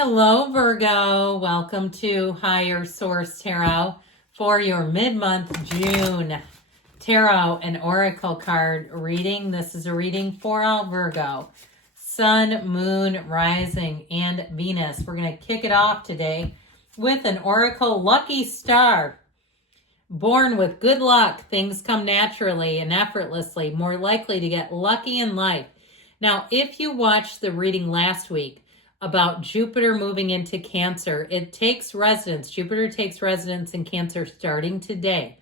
Hello, Virgo. Welcome to Higher Source Tarot for your mid-month June tarot and oracle card reading. This is a reading for all Virgo, Sun, Moon, Rising, and Venus. We're going to kick it off today with an oracle lucky star. Born with good luck, things come naturally and effortlessly, more likely to get lucky in life. Now, if you watched the reading last week about Jupiter moving into Cancer, it takes residence. Jupiter takes residence in Cancer starting today.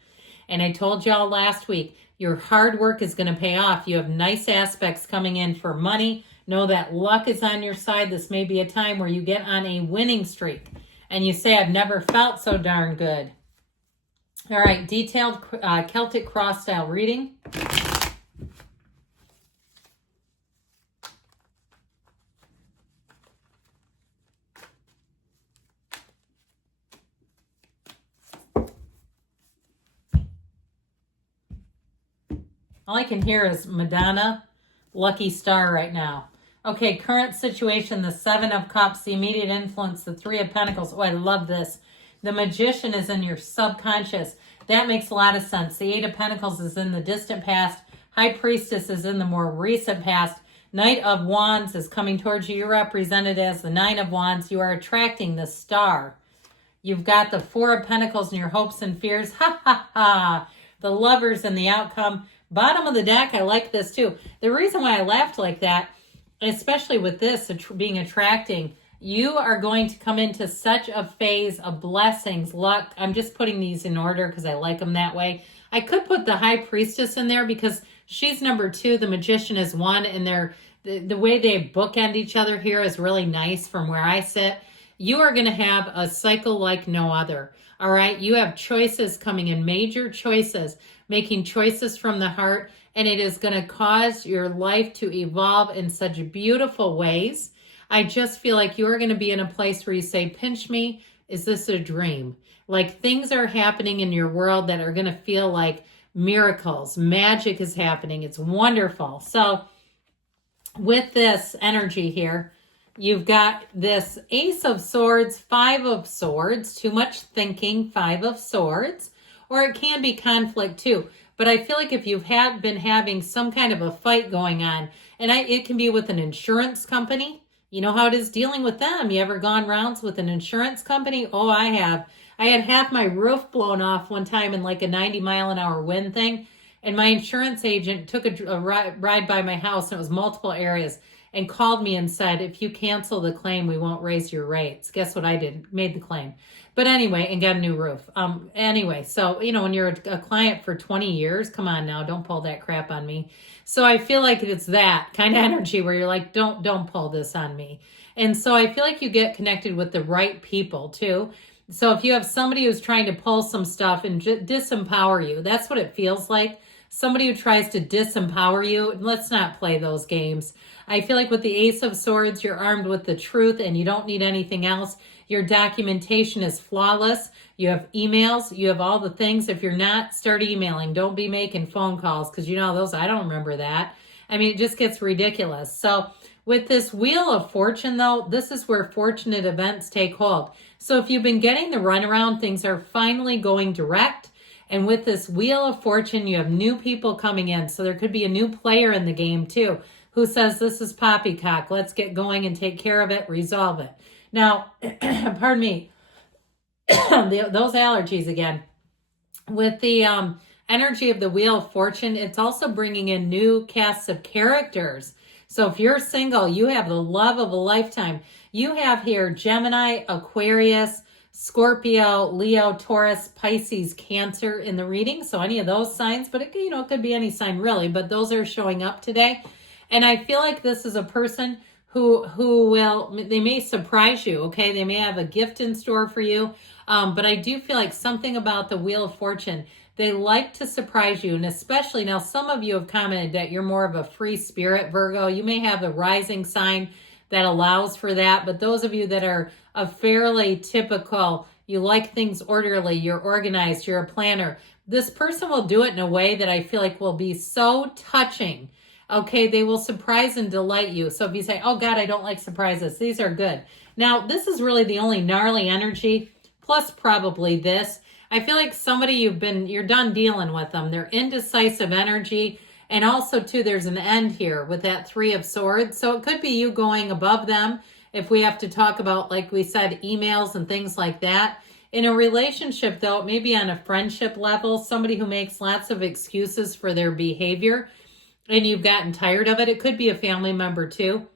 And I told y'all last week, your hard work is going to pay off. You have nice aspects coming in for money. Know that luck is on your side. This may be a time where you get on a winning streak and you say, I've never felt so darn good. All right, detailed Celtic cross style reading. All I can hear is Madonna, lucky star right now. Okay, current situation, the Seven of Cups, the immediate influence, the Three of Pentacles. Oh, I love this. The Magician is in your subconscious. That makes a lot of sense. The Eight of Pentacles is in the distant past. High Priestess is in the more recent past. Knight of Wands is coming towards you. You're represented as the Nine of Wands. You are attracting the star. You've got the Four of Pentacles in your hopes and fears. Ha, ha, ha. The Lovers and the outcome. Bottom of the deck, I like this too. The reason why I laughed like that, especially with this being attracting, you are going to come into such a phase of blessings, luck. I'm just putting these in order because I like them that way. I could put the High Priestess in there because she's number 2. The Magician is 1. And the way they bookend each other here is really nice from where I sit. You are going to have a cycle like no other. All right. You have choices coming in, major choices, making choices from the heart. And it is going to cause your life to evolve in such beautiful ways. I just feel like you are going to be in a place where you say, pinch me. Is this a dream? Like things are happening in your world that are going to feel like miracles. Magic is happening. It's wonderful. So with this energy here, you've got this Ace of Swords, Five of Swords, too much thinking, Five of Swords, or it can be conflict too. But I feel like if you've been having some kind of a fight going on, and it can be with an insurance company. You know how it is dealing with them. You ever gone rounds with an insurance company? Oh, I have. I had half my roof blown off one time in like a 90-mile-an-hour wind thing. And my insurance agent took a ride by my house, and it was multiple areas, and called me and said, if you cancel the claim, we won't raise your rates. Guess what I did? Made the claim. But anyway, and got a new roof. Anyway, so, when you're a client for 20 years, come on now, don't pull that crap on me. So I feel like it's that kind of energy where you're like, don't pull this on me. And so I feel like you get connected with the right people too. So if you have somebody who's trying to pull some stuff and disempower you, that's what it feels like. Somebody who tries to disempower you, let's not play those games. I feel like with the Ace of Swords, you're armed with the truth and you don't need anything else. Your documentation is flawless. You have emails. You have all the things. If you're not, start emailing. Don't be making phone calls because those, I don't remember that. I mean, it just gets ridiculous. So with this Wheel of Fortune, though, this is where fortunate events take hold. So if you've been getting the runaround, things are finally going direct. And with this Wheel of Fortune, you have new people coming in. So there could be a new player in the game too, who says, this is poppycock. Let's get going and take care of it, resolve it. Now, pardon me, those allergies again. With the energy of the Wheel of Fortune, it's also bringing in new casts of characters. So if you're single, you have the love of a lifetime. You have here Gemini, Aquarius, Scorpio, Leo, Taurus, Pisces, Cancer in the reading. So any of those signs, but it could be any sign really, but those are showing up today. And I feel like this is a person they may surprise you, okay? They may have a gift in store for you. But I do feel like something about the Wheel of Fortune, they like to surprise you. And especially now, some of you have commented that you're more of a free spirit, Virgo. You may have a rising sign that allows for that. But those of you that are a fairly typical, you like things orderly, you're organized, you're a planner, this person will do it in a way that I feel like will be so touching. Okay, they will surprise and delight you. So if you say, oh God, I don't like surprises, these are good. Now, this is really the only gnarly energy, plus probably this. I feel like somebody you're done dealing with them. They're indecisive energy. And also, too, there's an end here with that Three of Swords. So it could be you going above them if we have to talk about, like we said, emails and things like that. In a relationship, though, maybe on a friendship level, somebody who makes lots of excuses for their behavior and you've gotten tired of it. It could be a family member, too,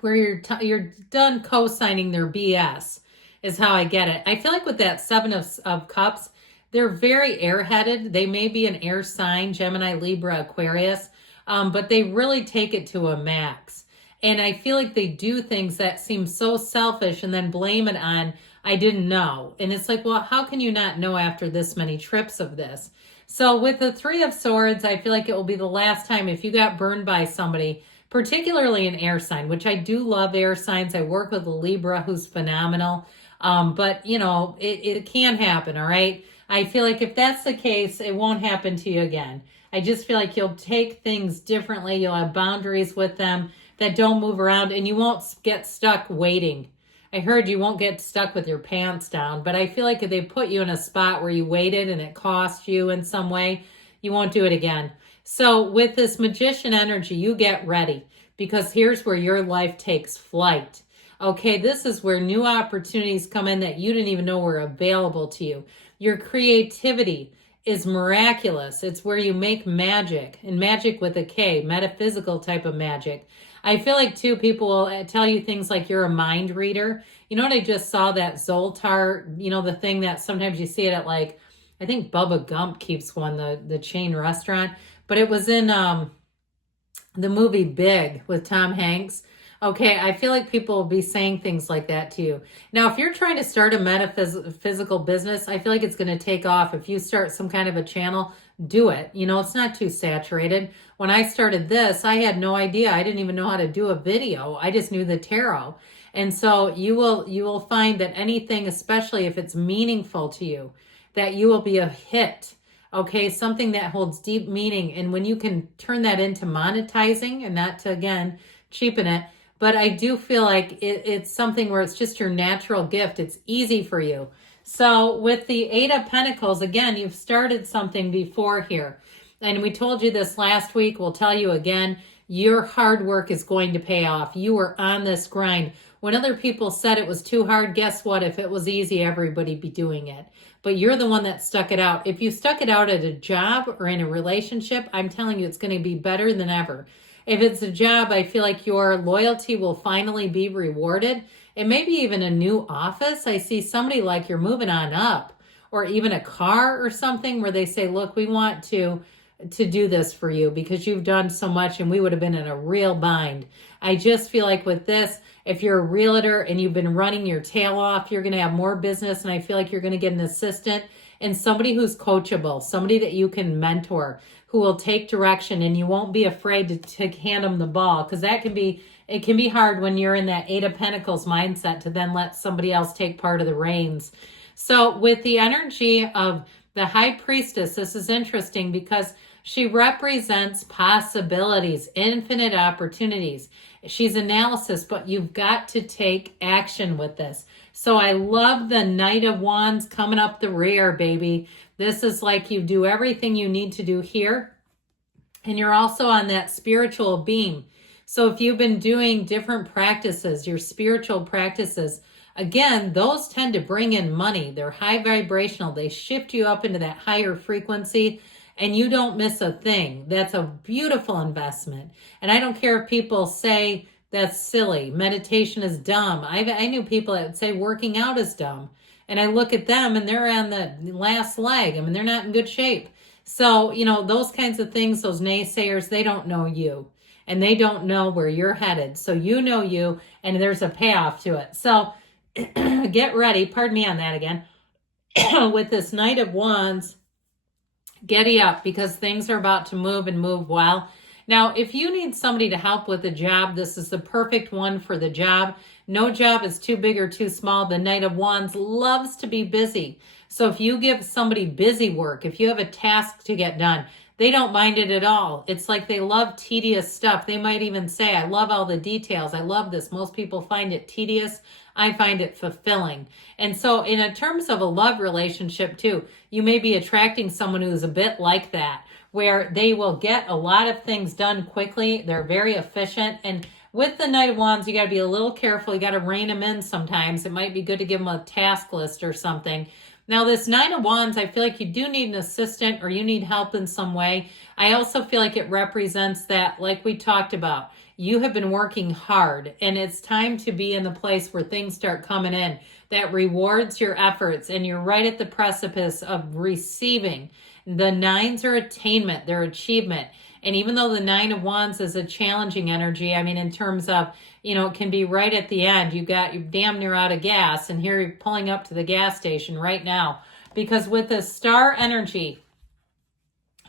where you're done co-signing their BS is how I get it. I feel like with that Seven of Cups, they're very airheaded. They may be an air sign, Gemini, Libra, Aquarius, but they really take it to a max. And I feel like they do things that seem so selfish and then blame it on, I didn't know. And it's like, well, how can you not know after this many trips of this? So with the Three of Swords, I feel like it will be the last time if you got burned by somebody, particularly an air sign, which I do love air signs. I work with a Libra who's phenomenal. But, it can happen, all right? I feel like if that's the case, it won't happen to you again. I just feel like you'll take things differently. You'll have boundaries with them that don't move around, and you won't get stuck waiting. I heard you won't get stuck with your pants down, but I feel like if they put you in a spot where you waited and it cost you in some way, you won't do it again. So with this Magician energy, you get ready, because here's where your life takes flight. Okay, this is where new opportunities come in that you didn't even know were available to you. Your creativity is miraculous. It's where you make magic, and magic with a K, metaphysical type of magic. I feel like, too, people will tell you things like you're a mind reader. You know what I just saw? That Zoltar, the thing that sometimes you see it at, like, I think Bubba Gump keeps one, the chain restaurant. But it was in the movie Big with Tom Hanks. Okay, I feel like people will be saying things like that to you. Now, if you're trying to start a metaphysical business, I feel like it's going to take off. If you start some kind of a channel, do it. It's not too saturated. When I started this, I had no idea. I didn't even know how to do a video. I just knew the tarot. And so you will find that anything, especially if it's meaningful to you, that you will be a hit. Okay, something that holds deep meaning. And when you can turn that into monetizing, and not to, again, cheapen it, but I do feel like it's something where it's just your natural gift. It's easy for you. So with the Eight of Pentacles, again, you've started something before here. And we told you this last week. We'll tell you again, your hard work is going to pay off. You were on this grind. When other people said it was too hard, guess what? If it was easy, everybody'd be doing it. But you're the one that stuck it out. If you stuck it out at a job or in a relationship, I'm telling you, it's going to be better than ever. If it's a job, I feel like your loyalty will finally be rewarded. And maybe even a new office. I see somebody like you're moving on up, or even a car or something where they say, look, we want to do this for you because you've done so much and we would have been in a real bind. I just feel like with this, if you're a realtor and you've been running your tail off, you're going to have more business. And I feel like you're going to get an assistant and somebody who's coachable, somebody that you can mentor, who will take direction, and you won't be afraid to hand them the ball, because it can be hard when you're in that Eight of Pentacles mindset to then let somebody else take part of the reins. So with the energy of the High Priestess, this is interesting because she represents possibilities, infinite opportunities. She's analysis, but you've got to take action with this. So I love the Knight of Wands coming up the rear, baby. This is like you do everything you need to do here. And you're also on that spiritual beam. So if you've been doing different practices, your spiritual practices, again, those tend to bring in money. They're high vibrational. They shift you up into that higher frequency, and you don't miss a thing. That's a beautiful investment. And I don't care if people say that's silly. Meditation is dumb. I knew people that would say working out is dumb. And I look at them and they're on the last leg. I mean, they're not in good shape. So, those kinds of things, those naysayers, they don't know you. And they don't know where you're headed. So you know you, and there's a payoff to it. So get ready. Pardon me on that again. With this Knight of Wands, giddy up, because things are about to move and move well. Now, if you need somebody to help with a job, this is the perfect one for the job. No job is too big or too small. The Knight of Wands loves to be busy. So if you give somebody busy work, if you have a task to get done, They don't mind it at all. It's like they love tedious stuff. They might even say, I love all the details. I love this. Most people find it tedious. I find it fulfilling. And so in terms of a love relationship too, you may be attracting someone who's a bit like that, where they will get a lot of things done quickly. They're very efficient. And with the Knight of Wands, you got to be a little careful. You got to rein them in sometimes. It might be good to give them a task list or something. Now, this Nine of Wands, I feel like you do need an assistant or you need help in some way. I also feel like it represents that, like we talked about, you have been working hard and it's time to be in the place where things start coming in that rewards your efforts, and you're right at the precipice of receiving. The nines are attainment, they're achievement. And even though the Nine of Wands is a challenging energy, I mean, in terms of, it can be right at the end. You're damn near out of gas, and here you're pulling up to the gas station right now. Because with the star energy,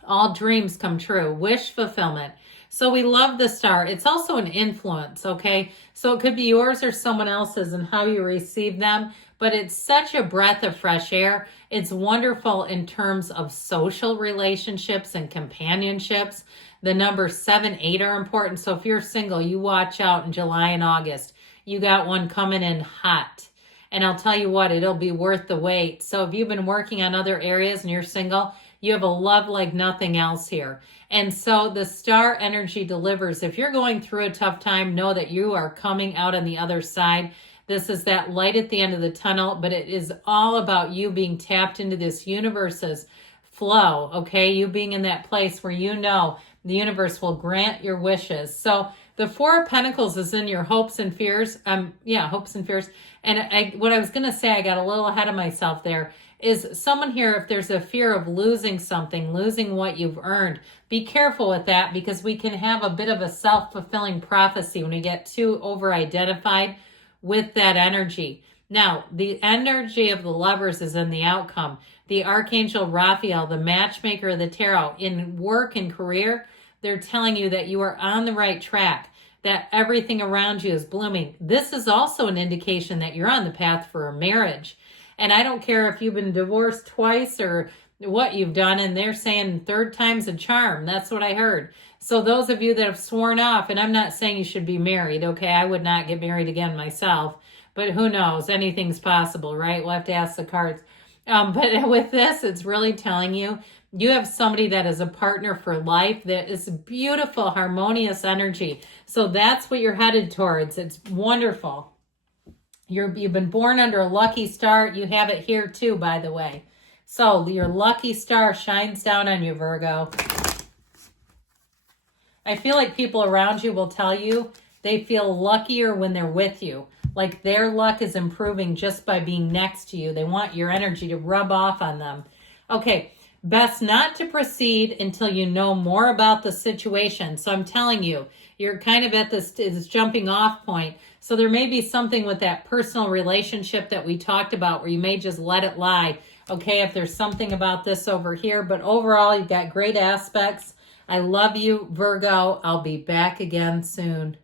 all dreams come true, wish fulfillment. So we love the star. It's also an influence, okay? So it could be yours or someone else's and how you receive them, but it's such a breath of fresh air. It's wonderful in terms of social relationships and companionships. The numbers 7, 8 are important. So if you're single, you watch out in July and August. You got one coming in hot. And I'll tell you what, it'll be worth the wait. So if you've been working on other areas and you're single, you have a love like nothing else here. And so the star energy delivers. If you're going through a tough time, know that you are coming out on the other side. This is that light at the end of the tunnel, but it is all about you being tapped into this universe's flow, okay? You being in that place where you know the universe will grant your wishes. So the Four of Pentacles is in your hopes and fears. Hopes and fears. And what I was going to say, I got a little ahead of myself there, is someone here, if there's a fear of losing something, losing what you've earned, be careful with that, because we can have a bit of a self-fulfilling prophecy when we get too over-identified with that energy. Now, the energy of the Lovers is in the outcome. The Archangel Raphael, the matchmaker of the tarot, in work and career, they're telling you that you are on the right track, that everything around you is blooming. This is also an indication that you're on the path for a marriage. And I don't care if you've been divorced twice or what you've done, and they're saying third time's a charm. That's what I heard. So those of you that have sworn off, and I'm not saying you should be married, okay? I would not get married again myself, but who knows? Anything's possible, right? We'll have to ask the cards. But with this, it's really telling you, you have somebody that is a partner for life, that is beautiful, harmonious energy. So that's what you're headed towards. It's wonderful. You've been born under a lucky star. You have it here too, by the way. So your lucky star shines down on you, Virgo. I feel like people around you will tell you they feel luckier when they're with you. Like their luck is improving just by being next to you. They want your energy to rub off on them. Okay, best not to proceed until you know more about the situation. So I'm telling you, you're kind of at this jumping off point. So there may be something with that personal relationship that we talked about where you may just let it lie. Okay, if there's something about this over here, but overall, you've got great aspects. I love you, Virgo. I'll be back again soon.